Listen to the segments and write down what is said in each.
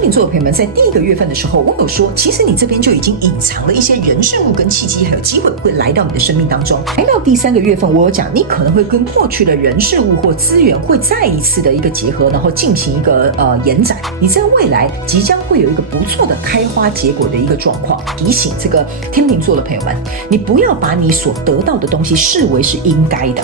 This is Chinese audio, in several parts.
天秤座的朋友们，在第一个月份的时候，我有说，其实你这边就已经隐藏了一些人事物跟契机，还有机会会来到你的生命当中。来到第3个月份，我有讲，你可能会跟过去的人事物或资源会再一次的一个结合，然后进行一个延展。你在未来即将会有一个不错的开花结果的一个状况。提醒这个天秤座的朋友们，你不要把你所得到的东西视为是应该的。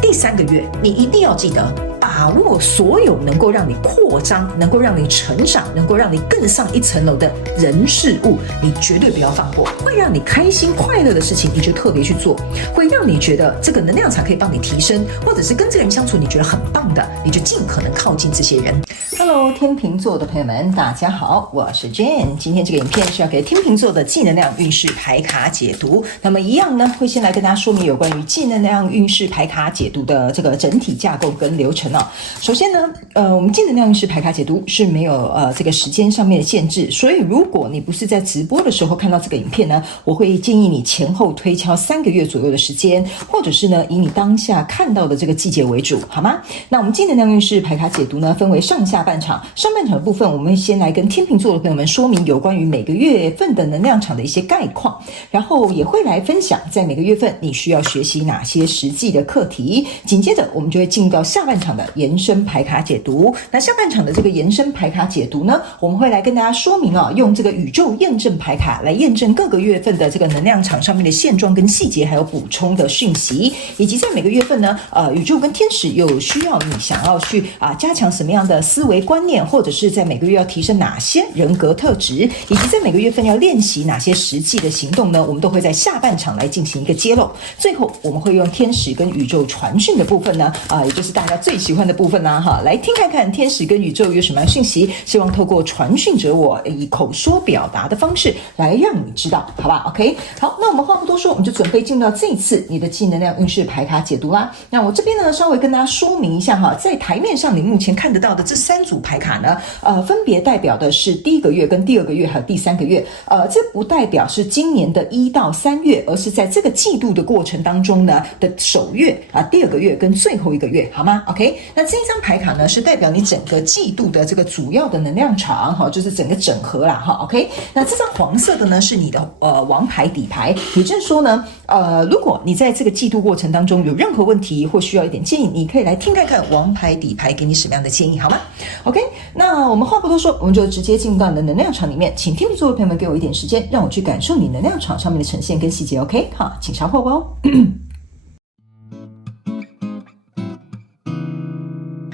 第3个月，你一定要记得把握所有能够让你扩张、能够让你成长、能够让你更上一层楼的人事物，你绝对不要放过。会让你开心快乐的事情，你就特别去做；会让你觉得这个能量场可以帮你提升，或者是跟这个人相处你觉得很棒的，你就尽可能靠近这些人。Hello， 天秤座的朋友们，大家好，我是 Jane。今天这个影片是要给天秤座的净能量运势牌卡解读。那么一样呢，会先来跟大家说明有关于净能量运势牌卡解读的这个整体架构跟流程哦。首先呢，我们净能量运势牌卡解读是没有这个时间上面的限制，所以如果你不是在直播的时候看到这个影片呢，我会建议你前后推敲3个月左右的时间，或者是呢以你当下看到的这个季节为主，好吗？那我们净能量运势牌卡解读呢，分为上下半场。上半场的部分，我们先来跟天秤座的朋友们说明有关于每个月份的能量场的一些概况，然后也会来分享在每个月份你需要学习哪些实际的课题。紧接着我们就会进入到下半场的延伸牌卡解读。那下半场的这个延伸牌卡解读呢，我们会来跟大家说明用这个宇宙验证牌卡来验证各个月份的这个能量场上面的现状跟细节，还有补充的讯息，以及在每个月份呢，宇宙跟天使有需要你想要去加强什么样的思维观念，或者是在每个月要提升哪些人格特质，以及在每个月份要练习哪些实际的行动呢，我们都会在下半场来进行一个揭露。最后我们会用天使跟宇宙传讯的部分呢，也就是大家最喜欢的部分啦，来听看看天使跟宇宙有什么样的讯息，希望透过传讯者我以口说表达的方式来让你知道，好吧 ？OK， 好，那我们话不多说，我们就准备进入到这一次你的净能量运势牌卡解读啦。那我这边呢，稍微跟大家说明一下哈，在台面上你目前看得到的这3组牌卡呢，分别代表的是第1个月跟第2个月还有第3个月，这不代表是今年的1到3月，而是在这个季度的过程当中呢的首月第2个月跟最后1个月，好吗 ？OK， 那这一张牌卡呢是代表你整个季度的这个主要的能量场哈，就是整个整合啦哈 ，OK。那这张黄色的呢是你的王牌底牌，也就是说呢，如果你在这个季度过程当中有任何问题或需要一点建议，你可以来听看看王牌底牌给你什么样的建议，好吗 ？OK， 那我们话不多说，我们就直接进入到你的能量场里面，请天秤座的朋友们给我一点时间，让我去感受你能量场上面的呈现跟细节 ，OK？ 好，请稍后哦。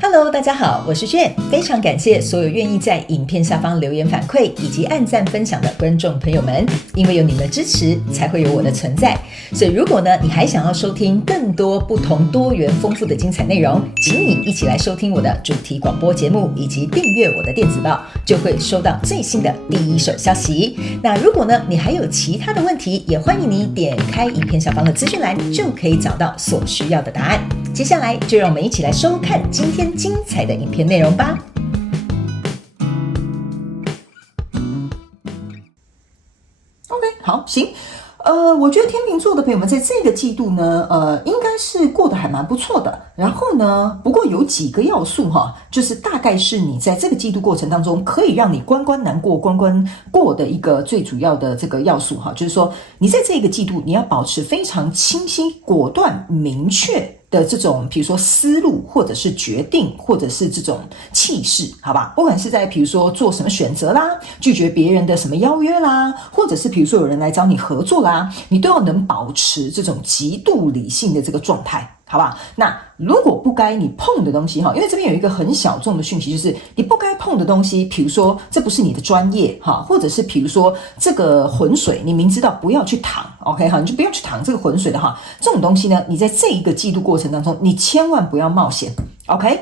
Hello， 大家好，我是Jane，非常感谢所有愿意在影片下方留言反馈以及按赞分享的观众朋友们，因为有你们的支持，才会有我的存在。所以如果呢，你还想要收听更多不同多元丰富的精彩内容，请你一起来收听我的主题广播节目，以及订阅我的电子报，就会收到最新的第一手消息。那如果呢，你还有其他的问题，也欢迎你点开影片下方的资讯栏，就可以找到所需要的答案。接下来就让我们一起来收看今天精彩的影片内容吧。OK， 好，行。我觉得天秤座的朋友们在这个季度呢，应该是过得还蛮不错的。然后呢，不过有几个要素哈，就是大概是你在这个季度过程当中可以让你关关难过关关过的一个最主要的这个要素哈，就是说你在这个季度你要保持非常清晰、果断、明确的这种比如说思路或者是决定或者是这种气势，好吧，不管是在比如说做什么选择啦，拒绝别人的什么邀约啦，或者是比如说有人来找你合作啦，你都要能保持这种极度理性的这个状态，好不好？那如果不该你碰的东西哈，因为这边有一个很小众的讯息，就是你不该碰的东西，比如说这不是你的专业哈，或者是比如说这个浑水你明知道不要去淌 ，OK 哈，你就不要去淌这个浑水的哈，这种东西呢，你在这一个季度过程当中，你千万不要冒险。OK，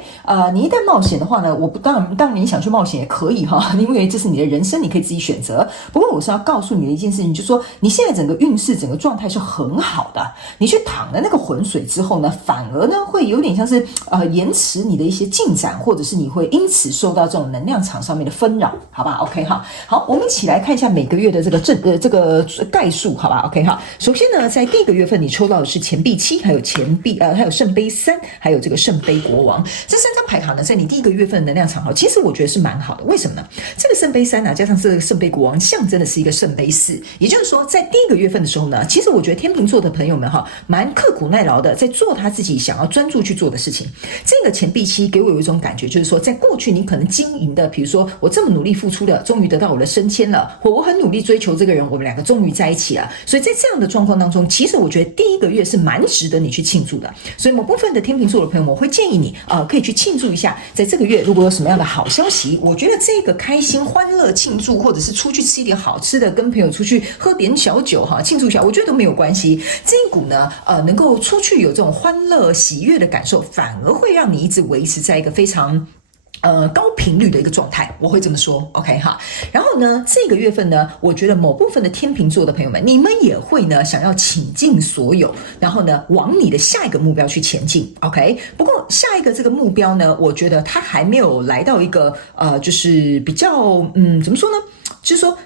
你一旦冒险的话呢，当然你想去冒险也可以哈，因为这是你的人生，你可以自己选择。不过我是要告诉你的一件事情，就是说你现在整个运势、整个状态是很好的。你去淌了那个浑水之后呢，反而呢会有点像是延迟你的一些进展，或者是你会因此受到这种能量场上面的纷扰，好吧 ？OK 哈，好，我们一起来看一下每个月的这个概述，好吧 ？OK 哈，首先呢，在第1个月份你抽到的是钱币7，还有还有圣杯3，还有这个圣杯国王。王，这3张牌卡呢，在你第1个月份的能量场其实我觉得是蛮好的。为什么呢？这个圣杯3加上这个圣杯国王，象征的是一个圣杯4，也就是说，在第1个月份的时候呢，其实我觉得天秤座的朋友们蛮刻苦耐劳的，在做他自己想要专注去做的事情。这个钱币7给我有一种感觉，就是说，在过去你可能经营的，比如说我这么努力付出的，终于得到我的升迁了，或我很努力追求这个人，我们2个终于在一起了。所以在这样的状况当中，其实我觉得第1个月是蛮值得你去庆祝的。所以某部分的天秤座的朋友们，我会建议你可以去庆祝一下，在这个月如果有什么样的好消息，我觉得这个开心欢乐庆祝，或者是出去吃一点好吃的，跟朋友出去喝点小酒庆祝一下，我觉得都没有关系。这一股呢能够出去有这种欢乐喜悦的感受，反而会让你一直维持在一个非常高频率的一个状态，我会这么说 ，OK 哈。然后呢，这个月份呢，我觉得某部分的天秤座的朋友们，你们也会呢想要倾尽所有，然后呢往你的下一个目标去前进 ，OK。不过下一个这个目标呢，我觉得它还没有来到一个就是比较怎么说呢？就是说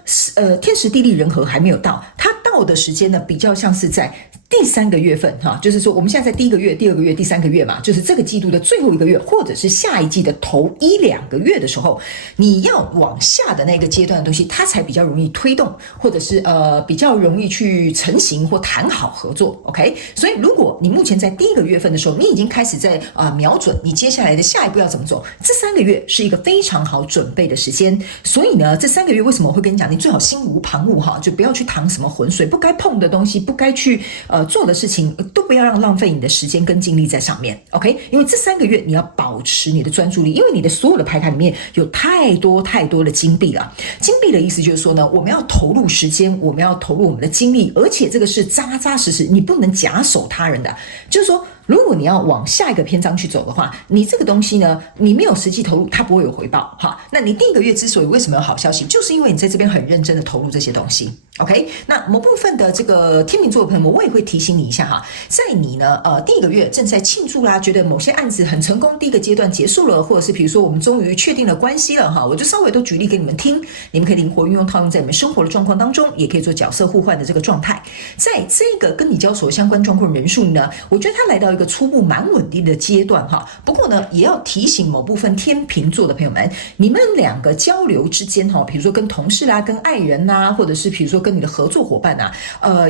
天时地利人和还没有到，它到的时间呢比较像是在第3个月份就是说我们现在在第1个月、第2个月、第3个月嘛，就是这个季度的最后1个月，或者是下一季的头1-2个月的时候，你要往下的那个阶段的东西，它才比较容易推动，或者是比较容易去成型或谈好合作 ，OK。所以如果你目前在第1个月份的时候，你已经开始在瞄准你接下来的下一步要怎么走，这3个月是一个非常好准备的时间。所以呢，这3个月为什么我会跟你讲，你最好心无旁骛就不要去淌什么浑水，不该碰的东西，不该去做的事情都不要让浪费你的时间跟精力在上面 ，OK？ 因为这3个月你要保持你的专注力，因为你的所有的牌卡里面有太多的金币了。金币的意思就是说呢，我们要投入时间，我们要投入我们的精力，而且这个是扎扎实实，你不能假手他人的，就是说。如果你要往下一个篇章去走的话，你这个东西呢，你没有实际投入，它不会有回报那你第1个月之所以为什么有好消息，就是因为你在这边很认真的投入这些东西 ，OK？ 那某部分的这个天秤座的朋友们，我也会提醒你一下在你呢第1个月正在庆祝啦，觉得某些案子很成功，第1个阶段结束了，或者是比如说我们终于确定了关系了我就稍微都举例给你们听，你们可以灵活运用套用在你们生活的状况当中，也可以做角色互换的这个状态。在这个跟你交手相关状况人数呢，我觉得它来到一个初步蛮稳定的阶段不过呢，也要提醒某部分天秤座的朋友们，你们2个交流之间比如说跟同事跟爱人或者是比如说跟你的合作伙伴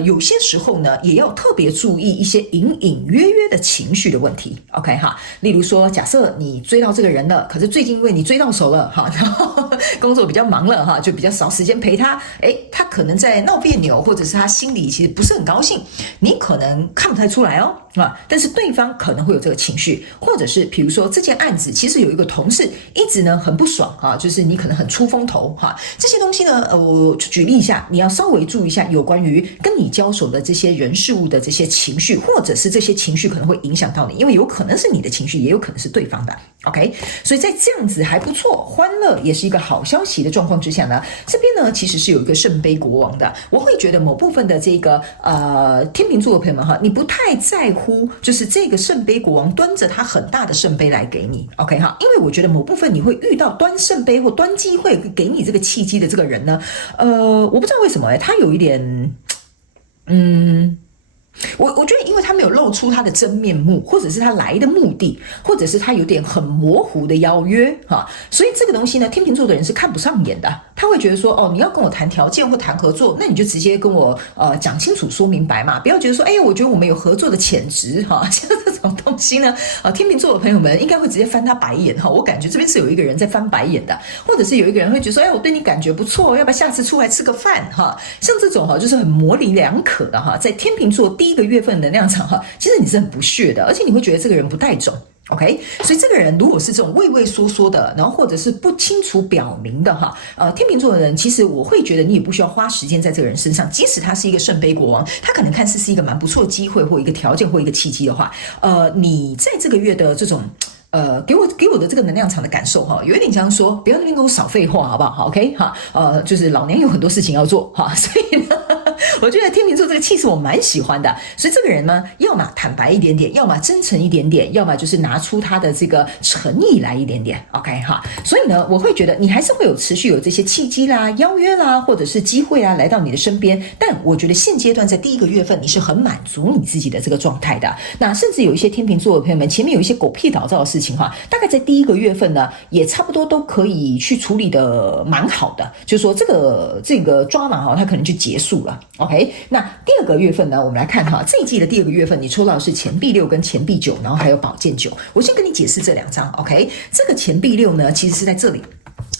有些时候呢，也要特别注意一些隐隐约约的情绪的问题 ，OK 例如说，假设你追到这个人了，可是最近因为你追到手了然后工作比较忙了就比较少时间陪他，他可能在闹别扭，或者是他心里其实不是很高兴，你可能看不太出来但是对方可能会有这个情绪，或者是比如说这件案子其实有一个同事一直呢很不爽就是你可能很出风头这些东西呢我举例一下，你要稍微注意一下有关于跟你交手的这些人事物的这些情绪，或者是这些情绪可能会影响到你，因为有可能是你的情绪，也有可能是对方的 OK。 所以在这样子还不错，欢乐也是一个好消息的状况之下呢，这边呢其实是有一个圣杯国王的。我会觉得某部分的这个天秤座的朋友们你不太在乎就是这个圣杯国王端着他很大的圣杯来给你 OK 因为我觉得某部分你会遇到端圣杯或端机会给你这个契机的这个人呢我不知道为什么他有一点我觉得因为他没有露出他的真面目，或者是他来的目的，或者是他有点很模糊的邀约所以这个东西呢，天秤座的人是看不上眼的，他会觉得说你要跟我谈条件或谈合作，那你就直接跟我讲清楚说明白嘛，不要觉得说我觉得我们有合作的潜质像这种东西呢天秤座的朋友们应该会直接翻他白眼我感觉这边是有一个人在翻白眼的，或者是有一个人会觉得说我对你感觉不错，要不要下次出来吃个饭像这种就是很模棱两可的在天秤座第1个月份的能量场其实你是很不屑的，而且你会觉得这个人不带种 OK。 所以这个人如果是这种畏畏缩缩的，然后或者是不清楚表明的天秤座的人，其实我会觉得你也不需要花时间在这个人身上，即使他是一个圣杯国王，他可能看似是一个蛮不错的机会或一个条件或一个契机的话你在这个月的这种给我的这个能量场的感受有一点像说，不要那边跟我少废话好不好 OK 就是老娘有很多事情要做所以呢我觉得天秤座这个气势我蛮喜欢的，所以这个人呢，要么坦白一点点，要么真诚一点点，要么就是拿出他的这个诚意来一点点 ，OK 哈。所以呢，我会觉得你还是会有持续有这些契机啦、邀约啦，或者是机会啊来到你的身边。但我觉得现阶段在第一个月份你是很满足你自己的这个状态的。那甚至有一些天秤座的朋友们，前面有一些狗屁倒灶的事情哈，大概在第一个月份呢，也差不多都可以去处理的蛮好的，就是说这个抓马哈，它可能就结束了。OK， 那第二个月份呢，我们来看哈，这一季的第二个月份，你抽到的是钱币6跟钱币9，然后还有宝剑9。我先跟你解释这两张 ，OK， 这个钱币6呢，其实是在这里。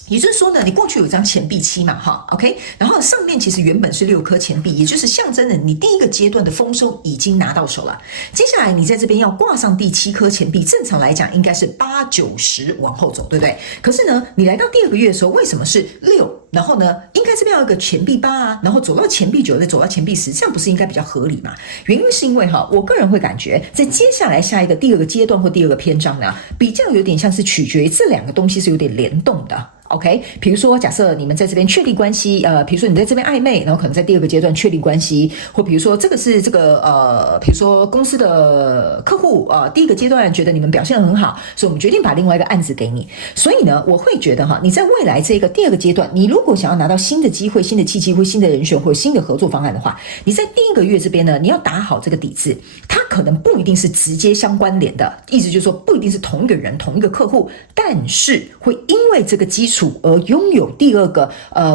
也就是说呢，你过去有一张钱币7嘛，哈 ，OK， 然后上面其实原本是6颗钱币，也就是象征了你第一个阶段的丰收已经拿到手了。接下来你在这边要挂上第7颗钱币，正常来讲应该是8、9、10往后走，对不对？可是呢，你来到第二个月的时候，为什么是6？然后呢，应该这边要有一个钱币8啊，然后走到钱币9，再走到钱币10，这样不是应该比较合理吗？原因是因为哈，我个人会感觉，在接下来下一个第二个阶段或第二个篇章呢，比较有点像是取决于这两个东西是有点联动的。OK， 比如说假设你们在这边确立关系，比如说你在这边暧昧，然后可能在第二个阶段确立关系，或比如说这个是这个比如说公司的客户第一个阶段觉得你们表现得很好，所以我们决定把另外一个案子给你。所以呢，我会觉得哈，你在未来这个第二个阶段，你如果想要拿到新的机会、新的契机或新的人选或者新的合作方案的话，你在第一个月这边呢，你要打好这个底子，它可能不一定是直接相关联的，意思就是说不一定是同一个人、同一个客户，但是会因为这个基础而拥有第二个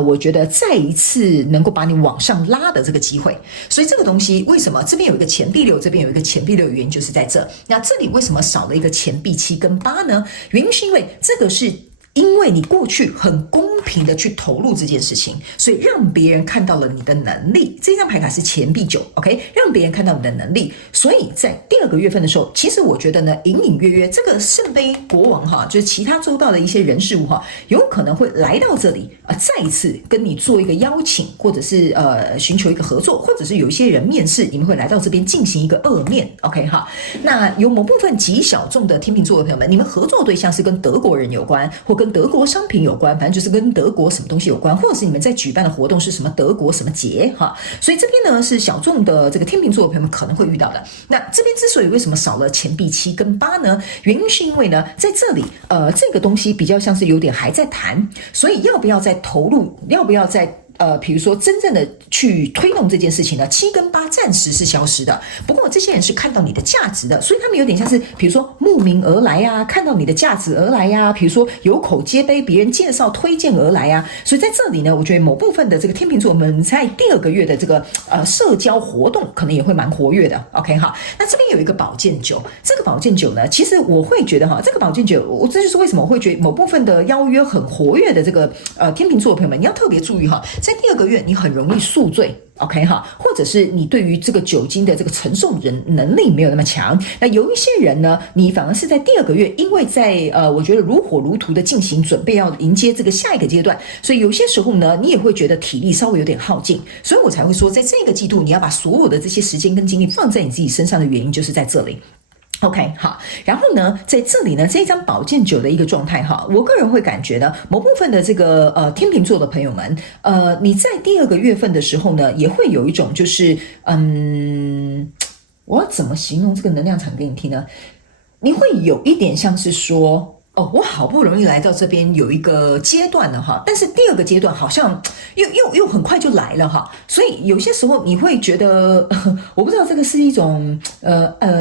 我觉得再一次能够把你往上拉的这个机会。所以这个东西为什么这边有一个钱币6，这边有一个钱币6，原因就是在这。那这里为什么少了一个钱币7跟8呢？原因是因为这个是因为你过去很公平的去投入这件事情，所以让别人看到了你的能力。这张牌卡是钱币9 ，OK， 让别人看到你的能力。所以在第二个月份的时候，其实我觉得呢，隐隐约约这个圣杯国王哈，就是其他周到的一些人事物哈，有可能会来到这里再一次跟你做一个邀请，或者是寻求一个合作，或者是有一些人面试，你们会来到这边进行一个二面 ，OK 哈。那有某部分极小众的天秤座的朋友们，你们合作对象是跟德国人有关，或跟德国商品有关，反正就是跟德国什么东西有关，或者是你们在举办的活动是什么德国什么节哈，所以这边呢是小众的这个天秤座的朋友们可能会遇到的。那这边之所以为什么少了钱币7跟8呢？原因是因为呢，在这里这个东西比较像是有点还在谈，所以要不要再投入，要不要再比如说真正的去推动这件事情呢，7跟8暂时是消失的。不过这些人是看到你的价值的，所以他们有点像是比如说慕名而来啊，看到你的价值而来啊，比如说有口皆碑，别人介绍推荐而来啊。所以在这里呢，我觉得某部分的这个天秤座们在第二个月的这个社交活动可能也会蛮活跃的。OK 哈，那这边有一个宝剑9，这个宝剑9呢，其实我会觉得哈，这个宝剑9，这就是为什么我会觉得某部分的邀约很活跃的这个天秤座的朋友们，你要特别注意哈。在第二个月，你很容易宿醉 ，OK 哈，或者是你对于这个酒精的这个承受能力没有那么强。那有一些人呢，你反而是在第二个月，因为在我觉得如火如荼的进行，准备要迎接这个下一个阶段，所以有些时候呢，你也会觉得体力稍微有点耗尽，所以我才会说，在这个季度你要把所有的这些时间跟精力放在你自己身上的原因，就是在这里。OK 好，然后呢，在这里呢，这一张宝剑9的一个状态哈，我个人会感觉呢，某部分的这个天秤座的朋友们，你在第二个月份的时候呢，也会有一种就是我要怎么形容这个能量场给你听呢？你会有一点像是说，我好不容易来到这边有一个阶段了哈，但是第二个阶段好像又很快就来了哈，所以有些时候你会觉得，我不知道这个是一种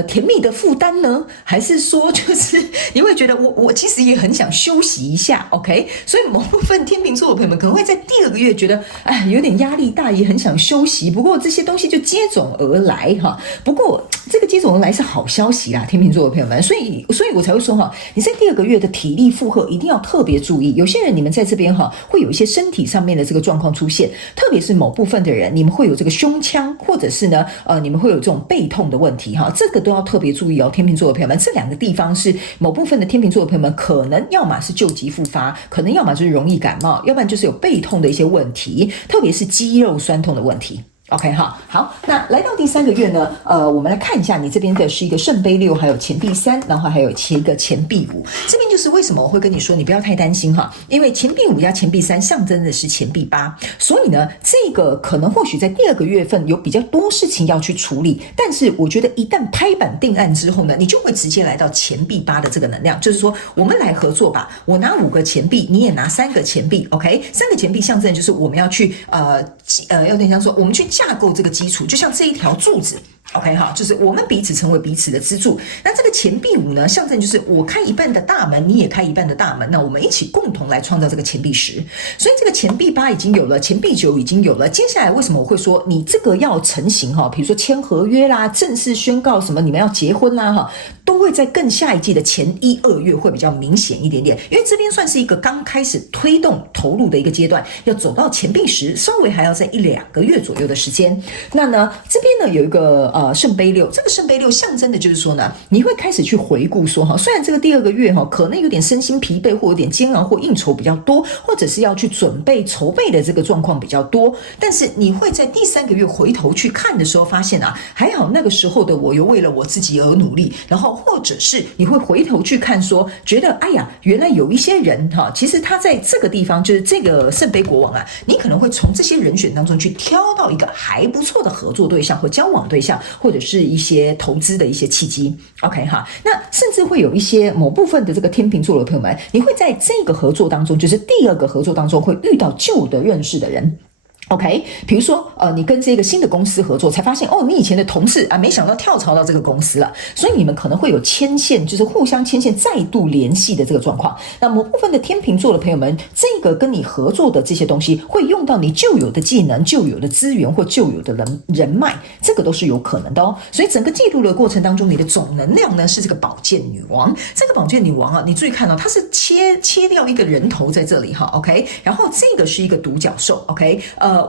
甜蜜的负担呢，还是说就是你会觉得我其实也很想休息一下 ，OK？ 所以某部分天秤座的朋友们可能会在第二个月觉得，有点压力大，也很想休息，不过这些东西就接踵而来哈。不过这个接踵而来是好消息啦，天秤座的朋友们，所以我才会说哈，你在第二个月的体力负荷一定要特别注意。有些人你们在这边哈，会有一些身体上面的这个状况出现，特别是某部分的人，你们会有这个胸腔，或者是呢，你们会有这种背痛的问题哈，这个都要特别注意哦，天秤座的朋友们，这两个地方是某部分的天秤座的朋友们可能要么是旧疾复发，可能要么就是容易感冒，要不然就是有背痛的一些问题，特别是肌肉酸痛的问题。OK 哈，好，那来到第3个月呢，我们来看一下你这边的是一个圣杯6，还有钱币3，然后还有一个钱币5。这边就是为什么我会跟你说你不要太担心哈，因为钱币5加钱币3象征的是钱币8，所以呢，这个可能或许在第2个月份有比较多事情要去处理，但是我觉得一旦拍板定案之后呢，你就会直接来到钱币8的这个能量，就是说我们来合作吧，我拿5个钱币，你也拿3个钱币 ，OK，3个钱币象征的就是我们要去有点像说我们去架构这个基础，就像这一条柱子。OK 哈，就是我们彼此成为彼此的支柱。那这个钱币5呢，象征就是我开一半的大门，你也开一半的大门，那我们一起共同来创造这个钱币10。所以这个钱币8已经有了，钱币9已经有了。接下来为什么我会说你这个要成型哈？比如说签合约啦，正式宣告什么你们要结婚啦哈，都会在更下一季的前1、2月会比较明显一点点，因为这边算是一个刚开始推动投入的一个阶段，要走到钱币10，稍微还要在1、2个月左右的时间。那呢，这边呢有一个圣杯6，这个圣杯6象征的就是说呢，你会开始去回顾说哈，虽然这个第2个月哈可能有点身心疲惫，或有点煎熬或应酬比较多，或者是要去准备筹备的这个状况比较多，但是你会在第3个月回头去看的时候发现啊，还好那个时候的我有为了我自己而努力，然后或者是你会回头去看说，觉得哎呀，原来有一些人哈，其实他在这个地方就是这个圣杯国王啊，你可能会从这些人选当中去挑到一个还不错的合作对象或交往对象，或者是一些投资的一些契机 ，OK 哈，那甚至会有一些某部分的这个天秤座的朋友们，你会在这个合作当中，就是第2个合作当中会遇到旧的认识的人。OK， 比如说你跟这个新的公司合作，才发现哦，你以前的同事啊，没想到跳槽到这个公司了，所以你们可能会有牵线，就是互相牵线，再度联系的这个状况。那某部分的天秤座的朋友们，这个跟你合作的这些东西，会用到你旧有的技能、旧有的资源或旧有的人脉，这个都是有可能的哦。所以整个季度的过程当中，你的总能量呢是这个宝剑女王。这个宝剑女王啊，你注意看到它是切掉一个人头在这里哈 ，OK， 然后这个是一个独角兽 ，OK，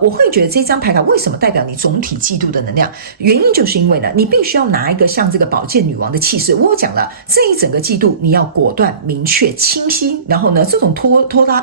我会觉得这张牌卡为什么代表你总体季度的能量？原因就是因为呢，你必须要拿一个像这个宝剑女王的气势。我有讲了，这一整个季度你要果断、明确、清晰，然后呢，这种拖拖拉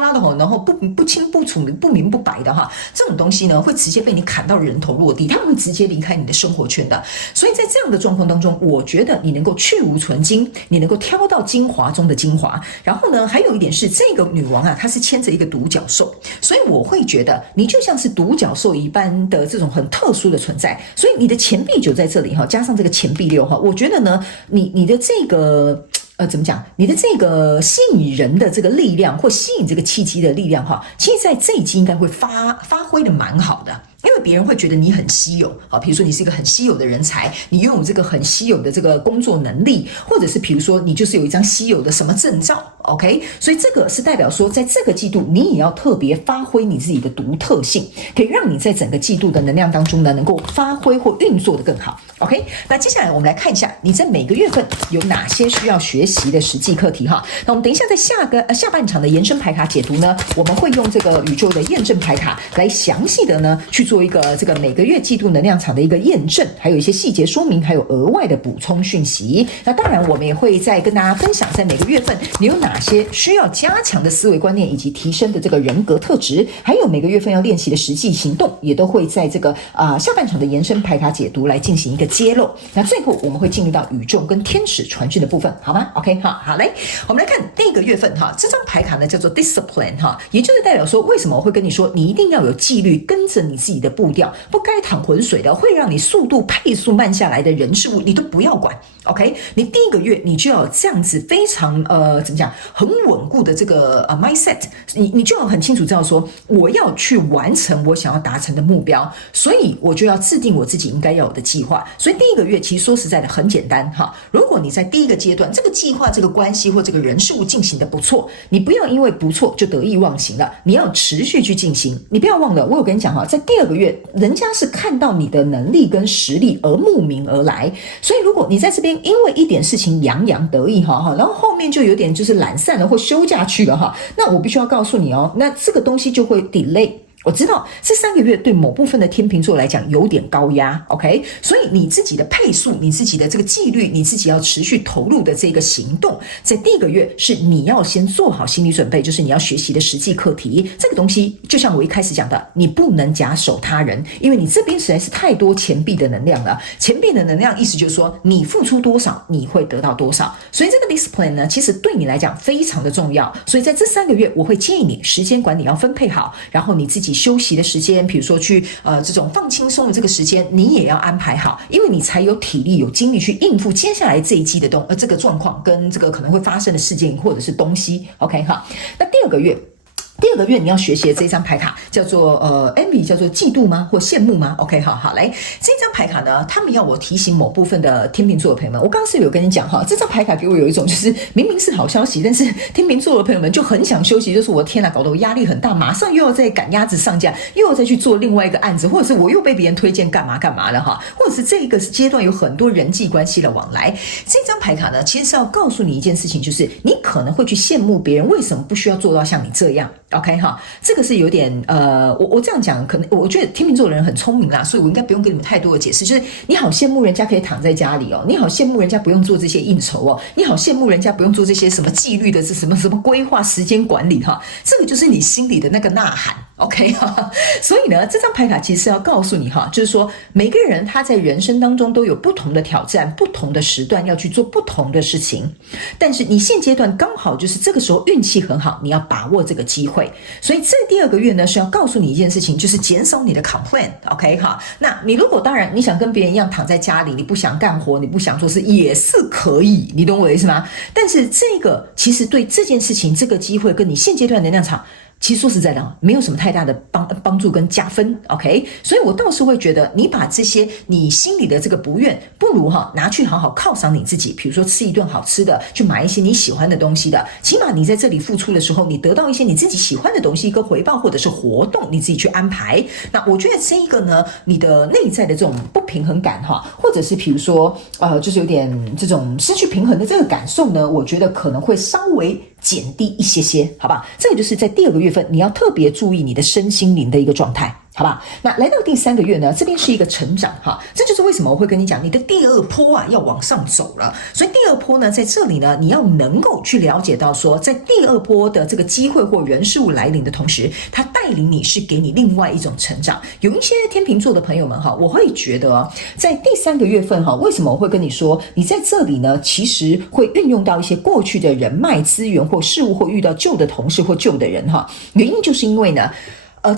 拉的哈，然后不清不楚、不明不白的哈，这种东西呢，会直接被你砍到人头落地，它会直接离开你的生活圈的。所以在这样的状况当中，我觉得你能够去无存精，你能够挑到精华中的精华。然后呢，还有一点是，这个女王啊，她是牵着一个独角兽，所以我会觉得你就像是独角兽一般的这种很特殊的存在，所以你的钱币9在这里哈，加上这个钱币6哈，我觉得呢，你的这个怎么讲？你的这个吸引人的这个力量，或吸引这个契机的力量哈，其实在这一季应该会发挥的蛮好的。因为别人会觉得你很稀有啊，比如说你是一个很稀有的人才，你拥有这个很稀有的这个工作能力，或者是比如说你就是有一张稀有的什么证照 ，OK， 所以这个是代表说，在这个季度你也要特别发挥你自己的独特性，可以让你在整个季度的能量当中呢，能够发挥或运作的更好 ，OK。那接下来我们来看一下你在每个月份有哪些需要学习的实际课题哈。那我们等一下在下半场的延伸牌卡解读呢，我们会用这个宇宙的验证牌卡来详细的呢去做一个这个每个月季度能量场的一个验证，还有一些细节说明，还有额外的补充讯息。那当然我们也会再跟大家分享，在每个月份你有哪些需要加强的思维观念以及提升的这个人格特质，还有每个月份要练习的实际行动，也都会在这个下半场的延伸牌卡解读来进行一个揭露。那最后我们会进入到宇宙跟天使传讯的部分，好吗 ？OK， 好嘞，我们来看第一个月份哈，这张牌卡呢叫做 Discipline 哈，也就是代表说，为什么我会跟你说，你一定要有纪律，跟着你自己的步调。不该淌浑水的，会让你速度配速慢下来的人事物，你都不要管。OK， 你第一个月你就要有这样子非常怎么讲，很稳固的这个mindset， 你就要很清楚知道说，我要去完成我想要达成的目标，所以我就要制定我自己应该要有的计划。所以第一个月其实说实在的很简单哈，如果你在第一个阶段这个计划、这个关系或这个人事物进行的不错，你不要因为不错就得意忘形了，你要持续去进行。你不要忘了，我有跟你讲哈，在第二个月，人家是看到你的能力跟实力而慕名而来，所以如果你在这边因为一点事情洋洋得意哈，然后后面就有点就是懒散了或休假去了哈，那我必须要告诉你哦，那这个东西就会 delay。我知道这3个月对某部分的天秤座来讲有点高压 ，OK， 所以你自己的配速，你自己的这个纪律，你自己要持续投入的这个行动，在第1个月是你要先做好心理准备，就是你要学习的实际课题。这个东西就像我一开始讲的，你不能假手他人，因为你这边实在是太多钱币的能量了。钱币的能量意思就是说，你付出多少，你会得到多少。所以这个 discipline 呢，其实对你来讲非常的重要。所以在这3个月，我会建议你时间管理要分配好，然后你自己休息的时间，比如说去这种放轻松的这个时间，你也要安排好，因为你才有体力有精力去应付接下来这一季的这个状况跟这个可能会发生的事件或者是东西。OK 哈，那第2个月你要学习的这张牌卡叫做envy， 叫做嫉妒吗？或羡慕吗 ？OK， 好，来这张牌卡呢，他们要我提醒某部分的天秤座的朋友们，我刚刚是有跟你讲哈，这张牌卡给我有一种就是明明是好消息，但是天秤座的朋友们就很想休息，就是我天哪，搞得我压力很大，马上又要再赶鸭子上架，又要再去做另外一个案子，或者是我又被别人推荐干嘛了哈，或者是这个阶段有很多人际关系的往来。这张牌卡呢，其实是要告诉你一件事情，就是你可能会去羡慕别人为什么不需要做到像你这样。OK 哈，这个是有点我这样讲，可能我觉得天秤座的人很聪明啦，所以我应该不用给你们太多的解释。就是你好羡慕人家可以躺在家里哦，你好羡慕人家不用做这些应酬哦，你好羡慕人家不用做这些什么纪律的，是什么规划、时间管理哈，这个就是你心里的那个呐喊。OK 哈，所以呢，这张牌卡其实是要告诉你哈，就是说每个人他在人生当中都有不同的挑战，不同的时段要去做不同的事情，但是你现阶段刚好就是这个时候运气很好，你要把握这个机会。所以这第2个月呢，是要告诉你一件事情，就是减少你的 complain。OK 哈，那你如果当然你想跟别人一样躺在家里，你不想干活，你不想做事也是可以，你懂我的意思吗？但是这个其实对这件事情这个机会跟你现阶段的能量场其实说实在的，没有什么太大的帮助跟加分 ，OK？ 所以我倒是会觉得，你把这些你心里的这个不愿，不如拿去好好犒赏你自己，比如说吃一顿好吃的，去买一些你喜欢的东西的，起码你在这里付出的时候，你得到一些你自己喜欢的东西，一个回报或者是活动，你自己去安排。那我觉得这一个呢，你的内在的这种不平衡感或者是比如说就是有点这种失去平衡的这个感受呢，我觉得可能会稍微减低一些，好吧？这个就是在第2个月份你要特别注意你的身心灵的一个状态。好吧，那来到第3个月呢，这边是一个成长哈，这就是为什么我会跟你讲，你的第2波要往上走了。所以第2波呢，在这里呢，你要能够去了解到说，在第2波的这个机会或人事物来临的同时，它带领你是给你另外一种成长。有一些天秤座的朋友们哈，我会觉得在第3个月份哈，为什么我会跟你说，你在这里呢，其实会运用到一些过去的人脉资源或事物，或遇到旧的同事或旧的人哈，原因就是因为呢。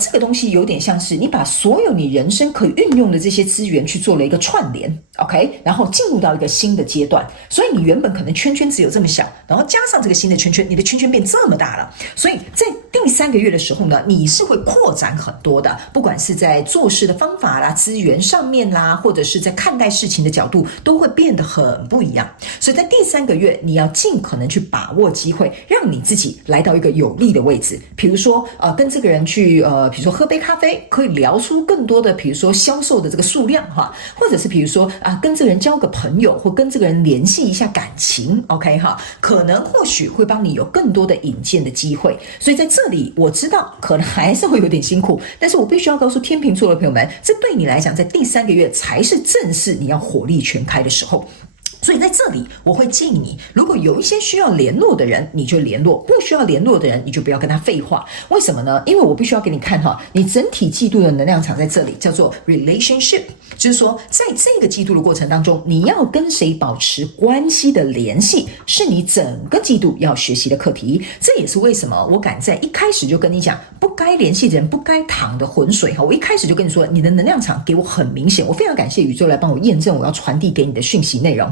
这个东西有点像是你把所有你人生可以运用的这些资源去做了一个串联 ，OK， 然后进入到一个新的阶段，所以你原本可能圈圈只有这么小，然后加上这个新的圈圈，你的圈圈变这么大了，所以在第3个月的时候呢，你是会扩展很多的，不管是在做事的方法啦、资源上面啦，或者是在看待事情的角度，都会变得很不一样。所以在第3个月，你要尽可能去把握机会，让你自己来到一个有利的位置，比如说跟这个人去比如说喝杯咖啡，可以聊出更多的，比如说销售的这个数量哈，或者是比如说跟这个人交个朋友，或跟这个人联系一下感情 ，OK 哈，可能或许会帮你有更多的引荐的机会。所以在这里我知道可能还是会有点辛苦，但是我必须要告诉天秤座的朋友们，这对你来讲，在第3个月才是正式你要火力全开的时候。所以在这里我会建议你，如果有一些需要联络的人，你就联络；不需要联络的人，你就不要跟他废话。为什么呢？因为我必须要给你看你整体季度的能量场在这里叫做 relationship， 就是说在这个季度的过程当中，你要跟谁保持关系的联系，是你整个季度要学习的课题。这也是为什么我敢在一开始就跟你讲，不该联系的人，不该淌的浑水我一开始就跟你说，你的能量场给我很明显，我非常感谢宇宙来帮我验证我要传递给你的讯息内容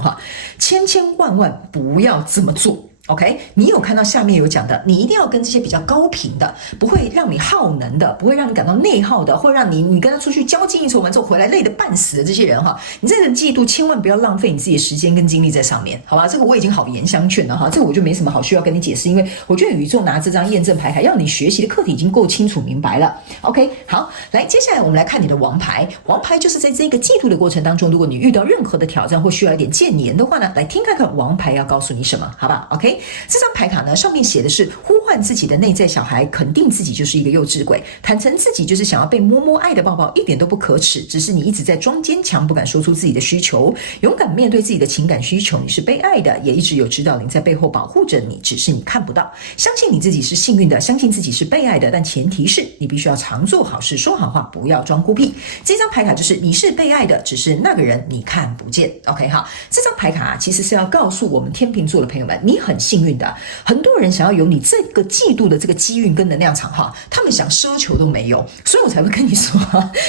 千万不要这么做。OK， 你有看到下面有讲的，你一定要跟这些比较高频的，不会让你耗能的，不会让你感到内耗的，或让你跟他出去交际应酬完之后回来累得半死的这些人你这个季度千万不要浪费你自己的时间跟精力在上面，好吧？这个我已经好言相劝了这个我就没什么好需要跟你解释，因为我觉得宇宙拿这张验证牌卡要你学习的课题已经够清楚明白了。OK， 好，来，接下来我们来看你的王牌。王牌就是在这个季度的过程当中，如果你遇到任何的挑战或需要一点建言的话呢，来听看看王牌要告诉你什么，好不好 ？OK， 这张牌卡呢，上面写的是呼唤自己的内在小孩，肯定自己就是一个幼稚鬼，坦诚自己就是想要被摸摸爱的抱抱，一点都不可耻，只是你一直在装坚强，不敢说出自己的需求，勇敢面对自己的情感需求，你是被爱的，也一直有指导灵在背后保护着你，只是你看不到。相信你自己是幸运的，相信自己是被爱的，但前提是你必须要常做好事，说好话，不要装孤僻。这张牌卡就是你是被爱的，只是那个人你看不见。OK， 好，这张牌卡其实是要告诉我们天秤座的朋友们，你很幸运的。很多人想要有你这个季度的这个机运跟能量场哈，他们想奢求都没有，所以我才会跟你说，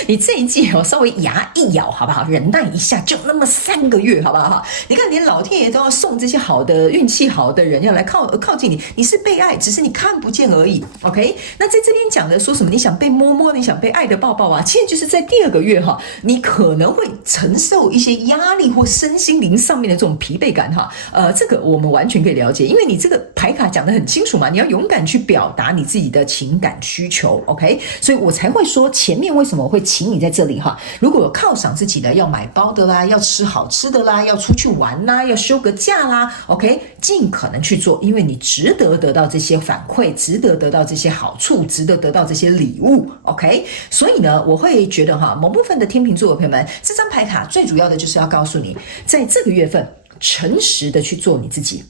你这一季稍微牙一咬好不好，忍耐一下，就那么3个月好不好？你看连老天爷都要送这些好的运气好的人要来靠近你，你是被爱，只是你看不见而已。OK， 那在这边讲的说什么你想被摸摸，你想被爱的抱抱啊，其实就是在第2个月哈，你可能会承受一些压力或身心灵上面的这种疲惫感哈。这个我们完全可以了解，因为你这个牌卡讲得很清楚嘛，你要勇敢去表达你自己的情感需求。OK， 所以我才会说前面为什么我会请你在这里哈。如果有犒赏自己的，要买包的啦，要吃好吃的啦，要出去玩啦，要休个假啦 ，OK， 尽可能去做，因为你值得得到这些反馈，值得得到这些好处，值得得到这些礼物 ，OK。所以呢，我会觉得哈，某部分的天秤座的朋友们，这张牌卡最主要的就是要告诉你，在这个月份诚实的去做你自己。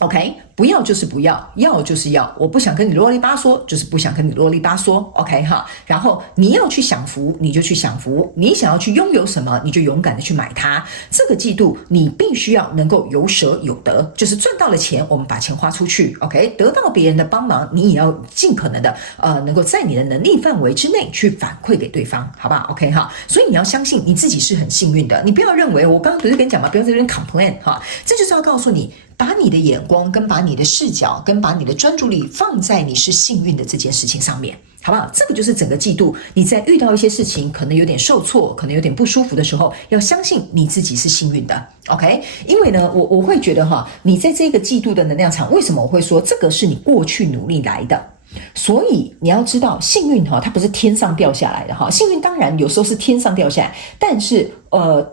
OK， 不要就是不要，要就是要，我不想跟你啰里吧嗦，就是不想跟你啰里吧嗦 ，OK 哈。然后你要去享福，你就去享福，你想要去拥有什么，你就勇敢的去买它。这个季度你必须要能够有舍有得，就是赚到了钱，我们把钱花出去 ，OK， 得到别人的帮忙，你也要尽可能的能够在你的能力范围之内去反馈给对方，好不好 ？OK 哈。所以你要相信你自己是很幸运的，你不要认为我刚刚不是跟你讲嘛，不要在这边 complain 哈，这就是要告诉你。把你的眼光跟把你的视角跟把你的专注力放在你是幸运的这件事情上面，好不好？这个就是整个季度你在遇到一些事情可能有点受挫，可能有点不舒服的时候，要相信你自己是幸运的 ，OK？ 因为呢，我会觉得哈，你在这个季度的能量场，为什么我会说这个是你过去努力来的？所以你要知道，幸运它不是天上掉下来的哈。幸运当然有时候是天上掉下来，但是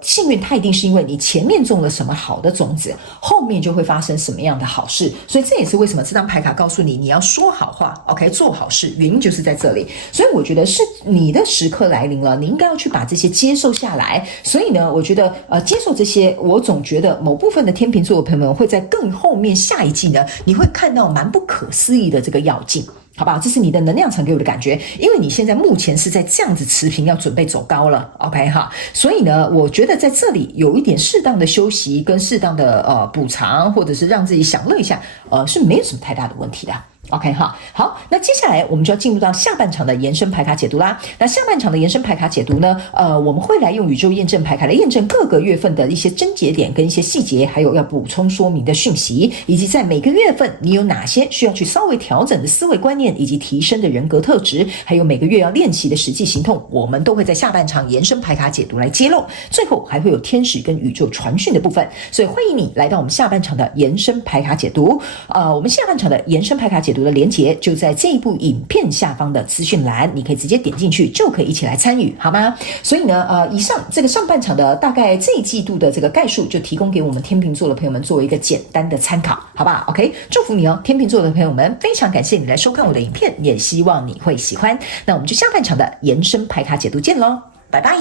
幸运它一定是因为你前面种了什么好的种子，后面就会发生什么样的好事。所以这也是为什么这张牌卡告诉你，你要说好话 ，OK， 做好事，原因就是在这里。所以我觉得是你的时刻来临了，你应该要去把这些接受下来。所以呢，我觉得接受这些，我总觉得某部分的天秤座的朋友们会在更后面下一季呢，你会看到蛮不可思议的这个要劲。好不好？这是你的能量场给我的感觉，因为你现在目前是在这样子持平，要准备走高了 ，OK 哈。所以呢，我觉得在这里有一点适当的休息跟适当的补偿，或者是让自己享乐一下，是没有什么太大的问题的。OK 哈，好，那接下来我们就要进入到下半场的延伸牌卡解读啦。那下半场的延伸牌卡解读呢，我们会来用宇宙验证牌卡来验证各个月份的一些症结点跟一些细节，还有要补充说明的讯息，以及在每个月份你有哪些需要去稍微调整的思维观念，以及提升的人格特质，还有每个月要练习的实际行动，我们都会在下半场延伸牌卡解读来揭露。最后还会有天使跟宇宙传讯的部分，所以欢迎你来到我们下半场的延伸牌卡解读。我们下半场的延伸牌卡解读的连结就在这一部影片下方的资讯栏，你可以直接点进去，就可以一起来参与，好吗？所以呢，以上这个上半场的大概这一季度的这个概述，就提供给我们天秤座的朋友们作为一个简单的参考，好不好 ？OK， 祝福你哦，天秤座的朋友们，非常感谢你来收看我的影片，也希望你会喜欢。那我们就下半场的延伸牌卡解读见喽，拜拜。